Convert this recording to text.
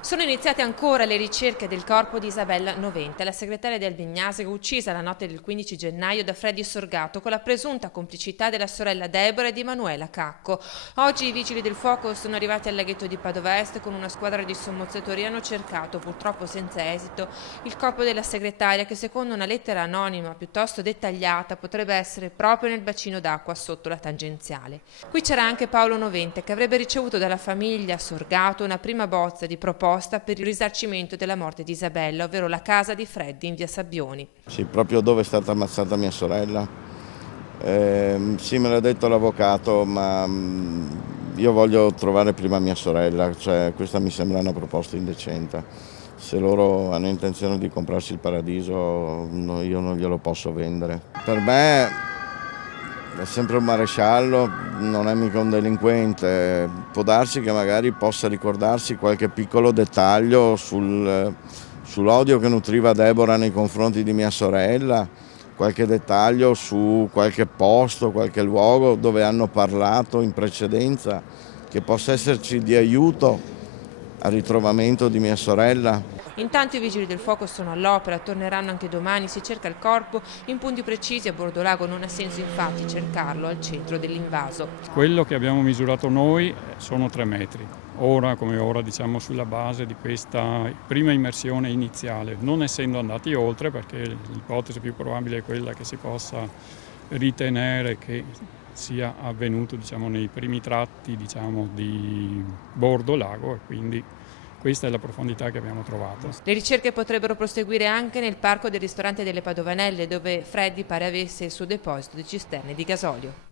Sono iniziate ancora le ricerche del corpo di Isabella Noventa, la segretaria del Vignasego uccisa la notte del 15 gennaio da Freddy Sorgato con la presunta complicità della sorella Deborah e di Emanuela Cacco. Oggi i vigili del fuoco sono arrivati al laghetto di Padova Est con una squadra di sommozzatori e hanno cercato, purtroppo senza esito, il corpo della segretaria che secondo una lettera anonima piuttosto dettagliata potrebbe essere proprio nel bacino d'acqua sotto la tangenziale. Qui c'era anche Paolo Noventa che avrebbe ricevuto dalla famiglia Sorgato una prima bozza di proposta per il risarcimento della morte di Isabella, ovvero la casa di Freddy in via Sabbioni. Sì, proprio dove è stata ammazzata mia sorella. Sì, me l'ha detto l'avvocato, ma io voglio trovare prima mia sorella, cioè questa mi sembra una proposta indecente. Se loro hanno intenzione di comprarsi il paradiso, no, io non glielo posso vendere. Per me è sempre un maresciallo, non è mica un delinquente, può darsi che magari possa ricordarsi qualche piccolo dettaglio sull'odio che nutriva Deborah nei confronti di mia sorella, qualche dettaglio su qualche posto, qualche luogo dove hanno parlato in precedenza, che possa esserci di aiuto al ritrovamento di mia sorella. Intanto i vigili del fuoco sono all'opera, torneranno anche domani, si cerca il corpo in punti precisi a bordo lago, non ha senso infatti cercarlo al centro dell'invaso. Quello che abbiamo misurato noi sono 3 metri, ora come ora diciamo sulla base di questa prima immersione iniziale, non essendo andati oltre perché l'ipotesi più probabile è quella che si possa ritenere che sia avvenuto diciamo, nei primi tratti diciamo, di bordo lago e quindi questa è la profondità che abbiamo trovato. Le ricerche potrebbero proseguire anche nel parco del ristorante delle Padovanelle, dove Freddy pare avesse il suo deposito di cisterne di gasolio.